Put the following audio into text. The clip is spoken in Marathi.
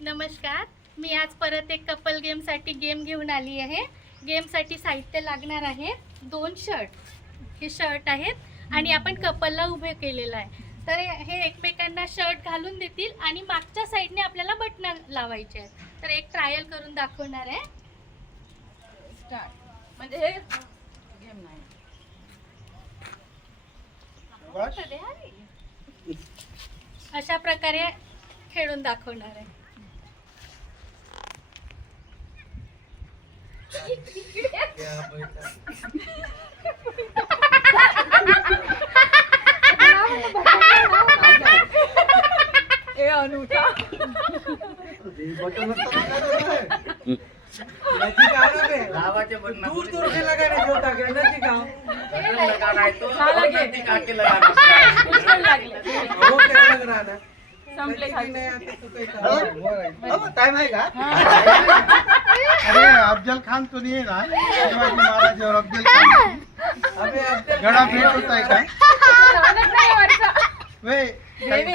नमस्कार, मी आज परत एक कपल गेमसाठी गेम घेऊन आली आहे. गेमसाठी साहित्य लागणार आहे 2 शर्ट. हे शर्ट आहेत आणि आपण कपलला उभे केलेलं आहे. तर हे एकमेकांना शर्ट घालून देतील आणि मागच्या साईडने आपल्याला बटन लावायचे आहेत. तर एक ट्रायल करून दाखवणार आहे. स्टार्ट. म्हणजे हे गेम नाही. अशा प्रकारे खेळून दाखवणार आहे. ए अनुटा दूर दूर से लगाने जो था कहना जी गाँव पुष्कळ लागले. वो क्या लग रहा ना संपले नहीं खाली. आते तो कैसा टाइम है का अरे अफजल खान तो नहीं है ना शिवाजी महाराज और अफजल खान अबे अब गड़ा भेट होता है काय लागत नाही वरचा. वे हे बे.